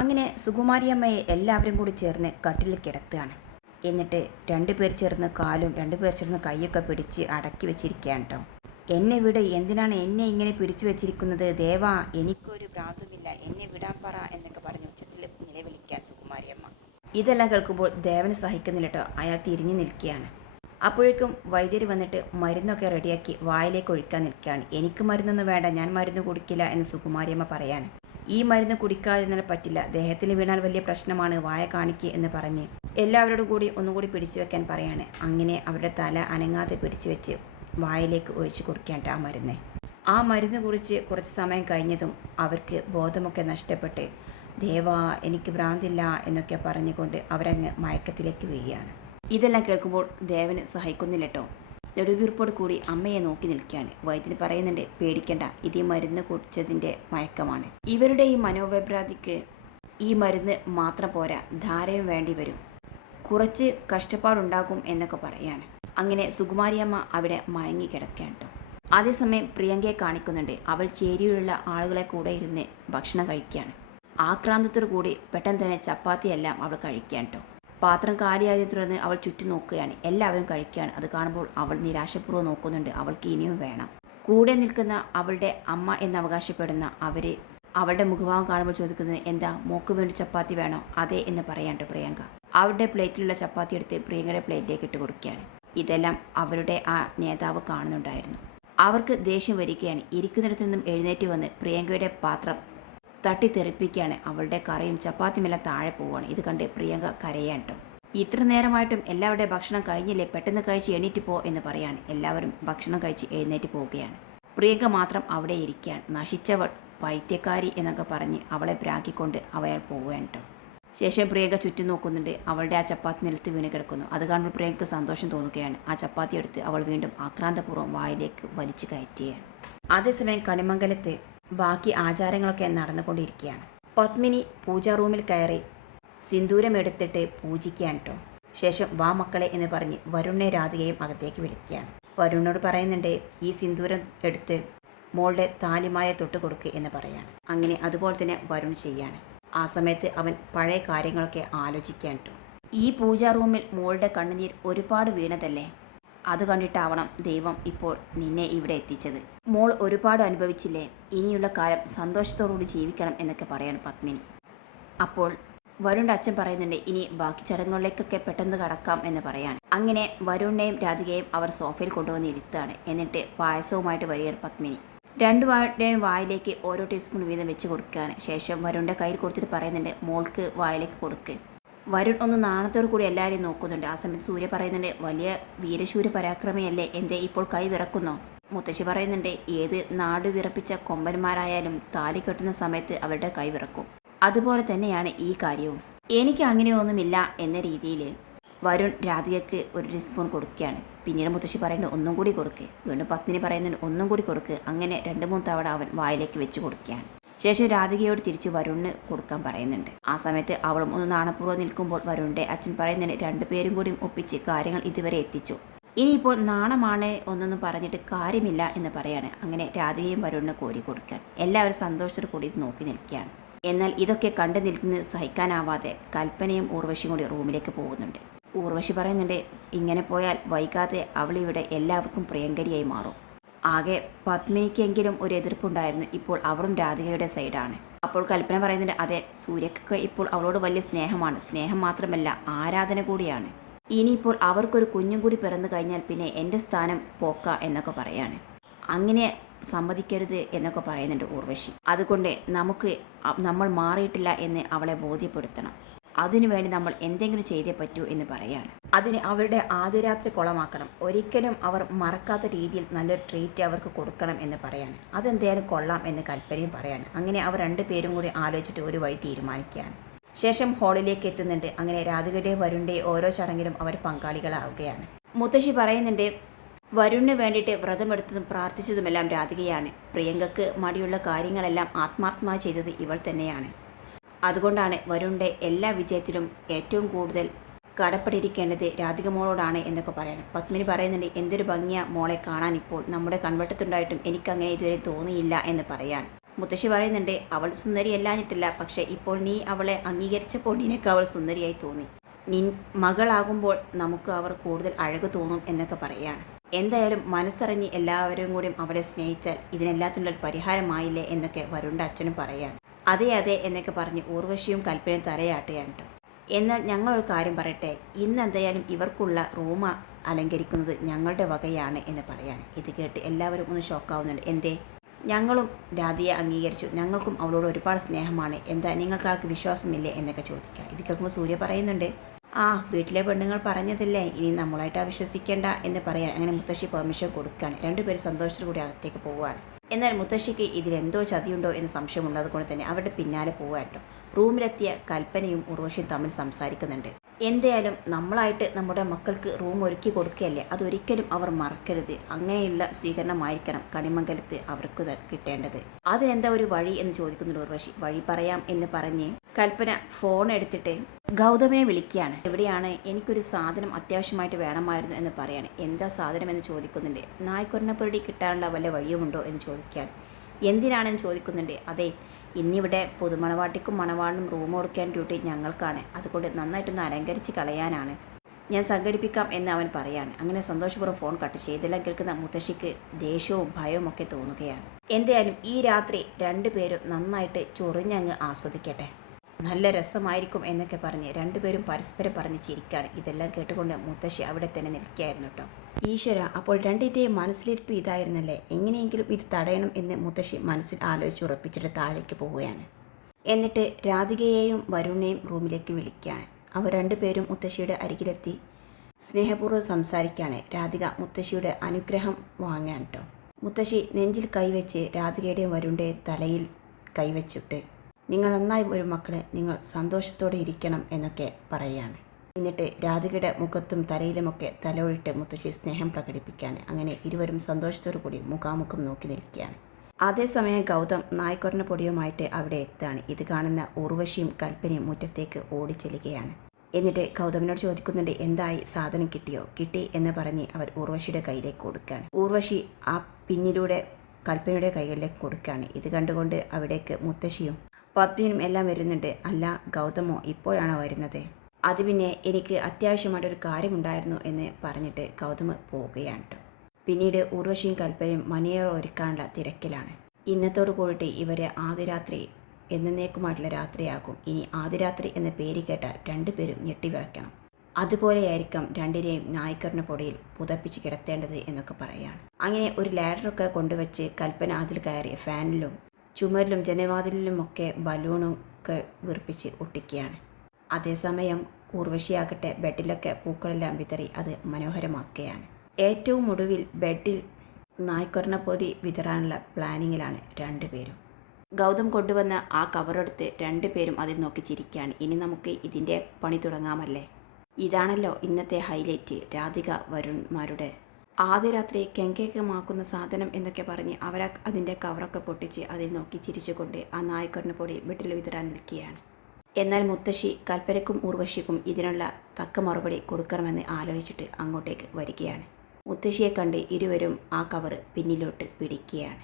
അങ്ങനെ സുകുമാരിയമ്മയെ എല്ലാവരും കൂടി ചേർന്ന് കട്ടിലിൽ കിടത്തുകയാണ്. എന്നിട്ട് രണ്ടു പേർ ചേർന്ന് കാലും രണ്ടു പേർ ചേർന്ന് കൈയൊക്കെ പിടിച്ച് അടക്കി വെച്ചിരിക്കുകയാണ് കേട്ടോ എന്നെ വിട് എന്തിനാണ് എന്നെ ഇങ്ങനെ പിടിച്ചു വെച്ചിരിക്കുന്നത്? ദേവാ എനിക്കൊരു പ്രാന്തമില്ല എന്നെ വിടാൻ പറ എന്നൊക്കെ പറഞ്ഞ് ഉച്ചത്തിൽ നിലവിളിക്കാൻ സുകുമാരിയമ്മ ഇതെല്ലാം കേൾക്കുമ്പോൾ ദേവന് സഹിക്കുന്നില്ല കേട്ടോ അയാൾ തിരിഞ്ഞു നിൽക്കുകയാണ്. അപ്പോഴേക്കും വൈദ്യർ വന്നിട്ട് മരുന്നൊക്കെ റെഡിയാക്കി വായിലേക്ക് ഒഴിക്കാൻ നിൽക്കുകയാണ്. എനിക്ക് മരുന്നൊന്നും വേണ്ട. ഞാൻ മരുന്ന് കുടിക്കില്ല എന്ന് സുകുമാരിയമ്മ പറയാണ്. ഈ മരുന്ന് കുടിക്കാതിരുന്നാൽ പറ്റില്ല. ദേഹത്തിൽ വീണാൽ വലിയ പ്രശ്നമാണ്. വായ കാണിക്കുക എന്ന് പറഞ്ഞ് എല്ലാവരോടും കൂടി ഒന്നുകൂടി പിടിച്ചു വെക്കാൻ പറയാണ്. അങ്ങനെ അവരുടെ തല അനങ്ങാതെ പിടിച്ചു വെച്ച് വായിലേക്ക് ഒഴിച്ചു കൊടുക്കാൻ ആ മരുന്ന്. ആ മരുന്ന് കുറിച്ച് കുറച്ച് സമയം കഴിഞ്ഞതും അവർക്ക് ബോധമൊക്കെ നഷ്ടപ്പെട്ട് ദേവാ എനിക്ക് ഭ്രാന്തില്ല എന്നൊക്കെ പറഞ്ഞുകൊണ്ട് അവരങ്ങ് മയക്കത്തിലേക്ക് വീഴുകയാണ്. ഇതെല്ലാം കേൾക്കുമ്പോൾ ദേവന് സഹായിക്കുന്നില്ല കേട്ടോ നെടുവീർപ്പോട് കൂടി അമ്മയെ നോക്കി നിൽക്കുകയാണ് വൈദ്യന് പറയുന്നുണ്ട് പേടിക്കണ്ട ഇത് ഈ മരുന്ന് കുടിച്ചതിന്റെ മയക്കമാണ്. ഇവരുടെ ഈ മനോവ്യഭ്രാന്തിക്ക് ഈ മരുന്ന് മാത്രം പോരാ ധാരയും വേണ്ടി വരും. കുറച്ച് കഷ്ടപ്പാടുണ്ടാകും എന്നൊക്കെ പറയാണ്. അങ്ങനെ സുകുമാരിയമ്മ അവിടെ മയങ്ങി കിടക്കുകയാണ് കേട്ടോ അതേസമയം പ്രിയങ്കയെ കാണിക്കുന്നുണ്ട് അവൾ ചേരിയിലുള്ള ആളുകളെ കൂടെ ഇരുന്ന് ഭക്ഷണം കഴിക്കുകയാണ് ആക്രാന്തത്തോടു കൂടി പെട്ടെന്ന് തന്നെ ചപ്പാത്തിയെല്ലാം അവൾ കഴിക്കുകയാണ് കേട്ടോ പാത്രം കാലിയായതിനെ തുടർന്ന് അവൾ ചുറ്റി നോക്കുകയാണ്. എല്ലാവരും കഴിക്കുകയാണ്. അത് കാണുമ്പോൾ അവൾ നിരാശപൂർവം നോക്കുന്നുണ്ട്. അവൾക്ക് ഇനിയും വേണം. കൂടെ നിൽക്കുന്ന അവളുടെ അമ്മ എന്ന് അവകാശപ്പെടുന്ന അവർ അവളുടെ മുഖഭാവം കാണുമ്പോൾ ചോദിക്കുന്നത് എന്താ മോക്ക് വേണ്ടി ചപ്പാത്തി വേണോ? അതെ എന്ന് പറയാണ്ട് പ്രിയങ്ക. അവരുടെ പ്ലേറ്റിലുള്ള ചപ്പാത്തി എടുത്ത് പ്രിയങ്കയുടെ പ്ലേറ്റിലേക്ക് ഇട്ട് കൊടുക്കുകയാണ്. ഇതെല്ലാം അവരുടെ ആ നേതാവ് കാണുന്നുണ്ടായിരുന്നു. അവർക്ക് ദേഷ്യം വരികയാണ്. ഇരിക്കുന്നിടത്തു നിന്നും എഴുന്നേറ്റ് വന്ന് പ്രിയങ്കയുടെ പാത്രം തട്ടിത്തെറിപ്പിക്കുകയാണ്. അവളുടെ കറിയും ചപ്പാത്തിയുമെല്ലാം താഴെ പോവുകയാണ്. ഇത് കണ്ട് പ്രിയങ്ക കരയാൻ ഇത്ര നേരമായിട്ടും എല്ലാവരുടെ ഭക്ഷണം കഴിഞ്ഞില്ലേ? പെട്ടെന്ന് കഴിച്ച് എണീറ്റ് പോ എന്ന് പറയാണ്. എല്ലാവരും ഭക്ഷണം കഴിച്ച് എഴുന്നേറ്റ് പോവുകയാണ്. പ്രിയങ്ക മാത്രം അവിടെ ഇരിക്കുകയാണ്. നശിച്ചവൾ പൈത്യക്കാരി എന്നൊക്കെ പറഞ്ഞ് അവളെ പ്രാക്കിക്കൊണ്ട് അവയാൾ പോവുകയാണ് കേട്ടോ. ശേഷം പ്രിയങ്ക ചുറ്റും നോക്കുന്നുണ്ട്. അവളുടെ ആ ചപ്പാത്തി നിലത്ത് വീണ് കിടക്കുന്നു. അത് കാണുമ്പോൾ പ്രിയങ്കക്ക് സന്തോഷം തോന്നുകയാണ്. ആ ചപ്പാത്തി എടുത്ത് അവൾ വീണ്ടും ആക്രാന്തപൂർവം വായിലേക്ക് വലിച്ചു കയറ്റുകയാണ്. അതേസമയം കണിമംഗലത്ത് ബാക്കി ആചാരങ്ങളൊക്കെ നടന്നുകൊണ്ടിരിക്കുകയാണ്. പത്മിനി പൂജാ റൂമിൽ കയറി സിന്ദൂരം എടുത്തിട്ട് പൂജിക്കുകയാണ് കേട്ടോ ശേഷം വാ മക്കളെ എന്ന് പറഞ്ഞ് വരുണിനെ രാധികയും അകത്തേക്ക് വിളിക്കുകയാണ്. വരുണിനോട് പറയുന്നുണ്ട് ഈ സിന്ദൂരം എടുത്ത് മോളുടെ താലിമായ തൊട്ട് കൊടുക്കുക എന്ന് പറയാൻ അങ്ങനെ അതുപോലെ തന്നെ വരുൺ ചെയ്യാണ്. ആ സമയത്ത് അവൻ പഴയ കാര്യങ്ങളൊക്കെ ആലോചിക്കാൻ കേട്ടോ ഈ പൂജാ റൂമിൽ മോളുടെ കണ്ണുനീർ ഒരുപാട് വീണതല്ലേ? അത് കണ്ടിട്ടാവണം ദൈവം ഇപ്പോൾ നിന്നെ ഇവിടെ എത്തിച്ചത്. മോൾ ഒരുപാട് അനുഭവിച്ചില്ലേ? ഇനിയുള്ള കാലം സന്തോഷത്തോടുകൂടി ജീവിക്കണം എന്നൊക്കെ പറയാണ് പത്മിനി. അപ്പോൾ വരുണിന്റെ അച്ഛൻ പറയുന്നുണ്ട് ഇനി ബാക്കി ചടങ്ങുകളിലേക്കൊക്കെ പെട്ടെന്ന് കടക്കാം എന്ന് പറയാണ്. അങ്ങനെ വരുണിനെയും രാധികയും അവർ സോഫയിൽ കൊണ്ടുവന്ന് ഇരുത്താണ് എന്നിട്ട് പായസവുമായിട്ട് വരികയാണ് പത്മിനി. രണ്ടുപേരുടെയും വായിലേക്ക് ഓരോ ടീസ്പൂൺ വീതം വെച്ച് കൊടുക്കുകയാണ്. ശേഷം വരുണിന്റെ കയ്യിൽ കൊടുത്തിട്ട് പറയുന്നുണ്ട് മോൾക്ക് വായിലേക്ക് കൊടുക്കുക വരുൺ ഒന്ന് നാണത്തോടു കൂടി എല്ലാവരെയും നോക്കുന്നുണ്ട്. ആ സമയത്ത് സൂര്യ പറയുന്നുണ്ട് വലിയ വീരശൂര പരാക്രമിയല്ലേ? എന്റെ ഇപ്പോൾ കൈ വിറക്കുന്നോ? മുത്തശ്ശി പറയുന്നുണ്ട് ഏത് നാട് വിറപ്പിച്ച കൊമ്പന്മാരായാലും താലി കെട്ടുന്ന സമയത്ത് അവരുടെ കൈ വിറക്കും. അതുപോലെ തന്നെയാണ് ഈ കാര്യവും. എനിക്ക് അങ്ങനെയൊന്നുമില്ല എന്ന രീതിയിൽ വരുൺ രാധികയ്ക്ക് ഒരു ടീസ്പൂൺ കൊടുക്കുകയാണ്. പിന്നീട് മുത്തശ്ശി പറയുന്നുണ്ട് ഒന്നും കൂടി കൊടുക്കുക വീണ്ടും പത്മിനി പറയുന്നുണ്ട് ഒന്നും കൂടി കൊടുക്കുക അങ്ങനെ രണ്ട് മൂന്ന് തവണ അവൻ വായിലേക്ക് വെച്ച് കൊടുക്കുകയാണ്. ശേഷം രാധികയോട് തിരിച്ച് വരുണിന് കൊടുക്കാൻ പറയുന്നുണ്ട്. ആ സമയത്ത് അവളും ഒന്ന് നാണപൂർവം നിൽക്കുമ്പോൾ വരുണിന്റെ അച്ഛൻ പറയുന്നുണ്ട് രണ്ടുപേരും കൂടി ഒപ്പിച്ച് കാര്യങ്ങൾ ഇതുവരെ എത്തിച്ചു. ഇനിയിപ്പോൾ നാണമാണ് ഒന്നൊന്നും പറഞ്ഞിട്ട് കാര്യമില്ല എന്ന് പറയാണ്. അങ്ങനെ രാധികയും വരുണിന് കോരി കൊടുക്കാൻ. എല്ലാവരും സന്തോഷത്തോടു കൂടി നോക്കി നിൽക്കുകയാണ്. എന്നാൽ ഇതൊക്കെ കണ്ടു നിൽക്കുന്നത് സഹിക്കാനാവാതെ കൽപ്പനയും ഊർവശിയും കൂടി റൂമിലേക്ക് പോകുന്നുണ്ട്. ഊർവശി പറയുന്നുണ്ട് ഇങ്ങനെ പോയാൽ വൈകാതെ അവളിവിടെ എല്ലാവർക്കും പ്രിയങ്കരിയായി മാറും. ആകെ പത്മിനിക്കെങ്കിലും ഒരു എതിർപ്പുണ്ടായിരുന്നു. ഇപ്പോൾ അവളും രാധികയുടെ സൈഡാണ്. അപ്പോൾ കൽപ്പന പറയുന്നുണ്ട് അതെ സൂര്യക്കൊക്കെ ഇപ്പോൾ അവളോട് വലിയ സ്നേഹമാണ്. സ്നേഹം മാത്രമല്ല ആരാധന കൂടിയാണ്. ഇനിയിപ്പോൾ അവർക്കൊരു കുഞ്ഞും കൂടി പിറന്നു കഴിഞ്ഞാൽ പിന്നെ എന്റെ സ്ഥാനം പോക്ക എന്നൊക്കെ പറയാണ്. അങ്ങനെ സമ്മതിക്കരുത് എന്നൊക്കെ പറയുന്നുണ്ട് ഊർവശി അതുകൊണ്ട് നമുക്ക് നമ്മൾ മാറിയിട്ടില്ല എന്ന് അവളെ ബോധ്യപ്പെടുത്തണം. അതിനുവേണ്ടി നമ്മൾ എന്തെങ്കിലും ചെയ്തേ പറ്റൂ എന്ന് പറയാണ്. അതിന് അവരുടെ ആദ്യരാത്രി കൊളമാക്കണം. ഒരിക്കലും അവർ മറക്കാത്ത രീതിയിൽ നല്ലൊരു ട്രീറ്റ് അവർക്ക് കൊടുക്കണം എന്ന് പറയാണ്. അതെന്തായാലും കൊള്ളാം എന്ന് കൽപ്പനയും പറയാണ്. അങ്ങനെ അവർ രണ്ടു പേരും കൂടി ആലോചിച്ചിട്ട് ഒരു വഴി തീരുമാനിക്കുകയാണ്. ശേഷം ഹാളിലേക്ക് എത്തുന്നുണ്ട്. അങ്ങനെ രാധികയുടെ വരുണിന്റെ ഓരോ ചടങ്ങിലും അവർ പങ്കാളികളാവുകയാണ്. മുത്തശ്ശി പറയുന്നുണ്ട് വരുണിന് വേണ്ടിയിട്ട് വ്രതമെടുത്തതും പ്രാർത്ഥിച്ചതുമെല്ലാം രാധികയാണ്. പ്രിയങ്കക്ക് മടിയുള്ള കാര്യങ്ങളെല്ലാം ആത്മാത്മായി ചെയ്തത് ഇവൾ തന്നെയാണ്. അതുകൊണ്ടാണ് വരുണിന്റെ എല്ലാ വിജയത്തിലും ഏറ്റവും കൂടുതൽ കടപ്പെട്ടിരിക്കേണ്ടത് രാധിക മോളോടാണ് എന്നൊക്കെ പറയണം. പത്മിനി പറയുന്നുണ്ട് എന്തൊരു ഭംഗിയ മോളെ കാണാൻ ഇപ്പോൾ. നമ്മുടെ കൺവട്ടത്തുണ്ടായിട്ടും എനിക്കങ്ങനെ ഇതുവരെ തോന്നിയില്ല എന്ന് പറയാൻ മുത്തശ്ശി പറയുന്നുണ്ട് അവൾ സുന്ദരിയല്ലാഞ്ഞിട്ടില്ല പക്ഷേ ഇപ്പോൾ നീ അവളെ അംഗീകരിച്ചപ്പോൾ നിനക്ക് അവൾ സുന്ദരിയായി തോന്നി. നിൻ മകളാകുമ്പോൾ നമുക്ക് അവർ കൂടുതൽ അഴക് തോന്നും എന്നൊക്കെ പറയാണ്. എന്തായാലും മനസ്സറിഞ്ഞ് എല്ലാവരും കൂടിയും അവളെ സ്നേഹിച്ചാൽ ഇതിനെല്ലാത്തിനുള്ള ഒരു പരിഹാരമായില്ലേ എന്നൊക്കെ വരുണ്ട അച്ഛനും പറയാണ്. അതെ അതെ എന്നൊക്കെ പറഞ്ഞ് ഊർവശിയും കൽപ്പനയും തലയാട്ടുകയാണ് എന്നാൽ ഞങ്ങളൊരു കാര്യം പറയട്ടെ ഇന്ന് എന്തായാലും ഇവർക്കുള്ള റൂമ അലങ്കരിക്കുന്നത് ഞങ്ങളുടെ വകയാണ് എന്ന് പറയാണ്. ഇത് കേട്ട് എല്ലാവരും ഒന്ന് ഷോക്കാവുന്നുണ്ട് എന്തേ? ഞങ്ങളും രാധയെ അംഗീകരിച്ചു. ഞങ്ങൾക്കും അവളോട് ഒരുപാട് സ്നേഹമാണ്. എന്താ നിങ്ങൾക്ക് ആർക്ക് വിശ്വാസമില്ലേ എന്നൊക്കെ ചോദിക്കുക. ഇത് കേൾക്കുമ്പോൾ സൂര്യ പറയുന്നുണ്ട് ആ വീട്ടിലെ പെണ്ണുങ്ങൾ പറഞ്ഞതില്ലേ? ഇനി നമ്മളായിട്ട് വിശ്വസിക്കേണ്ട എന്ന് പറയാൻ അങ്ങനെ മുത്തശ്ശി പെർമിഷൻ കൊടുക്കുകയാണ്. രണ്ടുപേരും സന്തോഷത്തോടു കൂടി അകത്തേക്ക് പോവുകയാണ്. എന്നാൽ മുത്തശ്ശിക്ക് ഇതിലെന്തോ ചതിയുണ്ടോ എന്ന് സംശയമുള്ളത് കൊണ്ട് തന്നെ അവരുടെ പിന്നാലെ പോവാട്ടോ റൂമിലെത്തിയ കൽപ്പനയും ഉർവശിയും തമ്മിൽ സംസാരിക്കുന്നുണ്ട്. എന്തായാലും നമ്മളായിട്ട് നമ്മുടെ മക്കൾക്ക് റൂം ഒരുക്കി കൊടുക്കുകയല്ലേ? അതൊരിക്കലും അവർ മറക്കരുത്. അങ്ങനെയുള്ള സ്വീകരണമായിരിക്കണം കണിമംഗലത്ത് അവർക്ക് കിട്ടേണ്ടത്. അതിനെന്താ ഒരു വഴി എന്ന് ചോദിക്കുന്നുണ്ട് ഉർവശി. വഴി പറയാം എന്ന് പറഞ്ഞ് കൽപ്പന ഫോൺ എടുത്തിട്ട് ഗൗതമയെ വിളിക്കുകയാണ്. എവിടെയാണ്? എനിക്കൊരു സാധനം അത്യാവശ്യമായിട്ട് വേണമായിരുന്നു എന്ന് പറയാണ്. എന്താ സാധനം എന്ന് ചോദിക്കുന്നുണ്ട്. നായ്ക്കൊരണപ്പുരടി കിട്ടാനുള്ള വല്ല വഴിയുമുണ്ടോ എന്ന് ചോദിക്കാൻ. എന്തിനാണെന്ന് ചോദിക്കുന്നുണ്ട്. അതെ ഇന്നിവിടെ പുതുമണവാട്ടിക്കും മണവാളിനും റൂം കൊടുക്കാൻ ഡ്യൂട്ടി ഞങ്ങൾക്കാണ്. അതുകൊണ്ട് നന്നായിട്ടൊന്ന് അലങ്കരിച്ച് കളയാനാണ്. ഞാൻ സംഘടിപ്പിക്കാം എന്ന് അവൻ പറയാൻ അങ്ങനെ സന്തോഷപൂർവം ഫോൺ കട്ട് ചെയ്തെല്ലാം കേൾക്കുന്ന മുത്തശ്ശിക്ക് ദേഷ്യവും ഭയവും ഒക്കെ തോന്നുകയാണ്. എന്തായാലും ഈ രാത്രി രണ്ടുപേരും നന്നായിട്ട് ചൊറിഞ്ഞങ്ങ് ആസ്വദിക്കട്ടെ. നല്ല രസമായിരിക്കും എന്നൊക്കെ പറഞ്ഞ് രണ്ടുപേരും പരസ്പരം പറഞ്ഞ് ചിരിക്കാണ് ഇതെല്ലാം കേട്ടുകൊണ്ട് മുത്തശ്ശി അവിടെ തന്നെ നിൽക്കുകയായിരുന്നു കേട്ടോ. ഈശ്വര അപ്പോൾ രണ്ടിന്റെയും മനസ്സിലിരിപ്പ് ഇതായിരുന്നല്ലേ? എങ്ങനെയെങ്കിലും ഇത് തടയണം എന്ന് മുത്തശ്ശി മനസ്സിൽ ആലോചിച്ച് ഉറപ്പിച്ചിട്ട് താഴേക്ക് പോവുകയാണ്. എന്നിട്ട് രാധികയെയും വരുണിനെയും റൂമിലേക്ക് വിളിക്കുകയാണ്. അവർ രണ്ടുപേരും മുത്തശ്ശിയുടെ അരികിലെത്തി സ്നേഹപൂർവം സംസാരിക്കുകയാണ്. രാധിക മുത്തശ്ശിയുടെ അനുഗ്രഹം വാങ്ങാൻ കേട്ടോ. മുത്തശ്ശി നെഞ്ചിൽ കൈവച്ച് രാധികയുടെയും വരുണിന്റെയും തലയിൽ കൈവച്ചിട്ട് നിങ്ങൾ നന്നായി ഒരു മക്കളെ നിങ്ങൾ സന്തോഷത്തോടെ ഇരിക്കണം എന്നൊക്കെ പറയുകയാണ്. എന്നിട്ട് രാധികയുടെ മുഖത്തും തലയിലുമൊക്കെ തലോടിട്ട് മുത്തശ്ശി സ്നേഹം പ്രകടിപ്പിക്കാൻ അങ്ങനെ ഇരുവരും സന്തോഷത്തോടു കൂടി മുഖാമുഖം നോക്കി നിൽക്കുകയാണ്. അതേസമയം ഗൗതം നായ്ക്കൊറഞ്ഞ പൊടിയുമായിട്ട് അവിടെ എത്താണ്. ഇത് കാണുന്ന ഉർവശിയും കൽപ്പനയും മുറ്റത്തേക്ക് ഓടിച്ചെല്ലുകയാണ്. എന്നിട്ട് ഗൗതമിനോട് ചോദിക്കുന്നുണ്ട് എന്തായി? സാധനം കിട്ടിയോ? കിട്ടി എന്ന് പറഞ്ഞ് അവർ ഉർവശിയുടെ കയ്യിലേക്ക് കൊടുക്കുകയാണ്. ഉർവശി ആ പിന്നിലൂടെ കൽപ്പനയുടെ കൈകളിലേക്ക് കൊടുക്കുകയാണ്. ഇത് കണ്ടുകൊണ്ട് അവിടേക്ക് മുത്തശ്ശിയും പത്മിനും എല്ലാം വരുന്നുണ്ട്. അല്ല ഗൗതമോ ഇപ്പോഴാണോ വരുന്നത്? അത് പിന്നെ എനിക്ക് അത്യാവശ്യമായിട്ടൊരു കാര്യമുണ്ടായിരുന്നു എന്ന് പറഞ്ഞിട്ട് ഗൗതമ് പോവുകയാണ് പിന്നീട് ഉർവശിയും കൽപ്പനയും മണിയേറ ഒരുക്കാനുള്ള തിരക്കിലാണ്. ഇന്നത്തോട് കൂടിയിട്ട് ഇവരെ ആദ്യരാത്രി എന്നേക്കുമായിട്ടുള്ള രാത്രിയാകും. ഇനി ആദ്യരാത്രി എന്ന പേര് കേട്ടാൽ രണ്ടുപേരും ഞെട്ടിവിറക്കണം. അതുപോലെയായിരിക്കും രണ്ടിനെയും നായ്ക്കറിന് പൊടിയിൽ പുതപ്പിച്ച് കിടത്തേണ്ടത് എന്നൊക്കെ പറയാണ്. അങ്ങനെ ഒരു ലാഡറൊക്കെ കൊണ്ടുവച്ച് കൽപ്പന അതിൽ കയറി ഫാനിലും ചുമരിലും ജനവാതിലിലുമൊക്കെ ഒക്കെ വീർപ്പിച്ച് ഒട്ടിക്കുകയാണ്. അതേസമയം ഊർവശിയാകട്ടെ ബെഡിലൊക്കെ പൂക്കളെല്ലാം വിതറി അത് മനോഹരമാക്കുകയാണ്. ഏറ്റവും ഒടുവിൽ ബെഡിൽ നായ്ക്കൊരണപ്പൊടി വിതറാനുള്ള പ്ലാനിങ്ങിലാണ് രണ്ടുപേരും ഗൗതം കൊണ്ടുവന്ന ആ കവറെടുത്ത് രണ്ടുപേരും അതിൽ നോക്കി ചിരിക്കുകയാണ്. ഇനി നമുക്ക് ഇതിന്റെ പണി തുടങ്ങാമല്ലേ? ഇതാണല്ലോ ഇന്നത്തെ ഹൈലൈറ്റ് രാധിക വരുൺമാരുടെ ആദ്യ രാത്രി കെങ്കേക്കമാക്കുന്ന സാധനം എന്നൊക്കെ പറഞ്ഞ് അവർ അതിന്റെ കവറൊക്കെ പൊട്ടിച്ച് അതിൽ നോക്കി ചിരിച്ചുകൊണ്ട് ആ നായ്ക്കറിന് പൊടി ബെഡിൽ വിതറാൻ നിൽക്കുകയാണ്. എന്നാൽ മുത്തശ്ശി കൽപ്പരക്കും ഉർവശിക്കും ഇതിനുള്ള തക്ക മറുപടി കൊടുക്കണമെന്ന് ആലോചിച്ചിട്ട് അങ്ങോട്ടേക്ക് വരികയാണ്. മുത്തശ്ശിയെ കണ്ട് ഇരുവരും ആ കവർ പിന്നിലോട്ട് പിടിക്കുകയാണ്.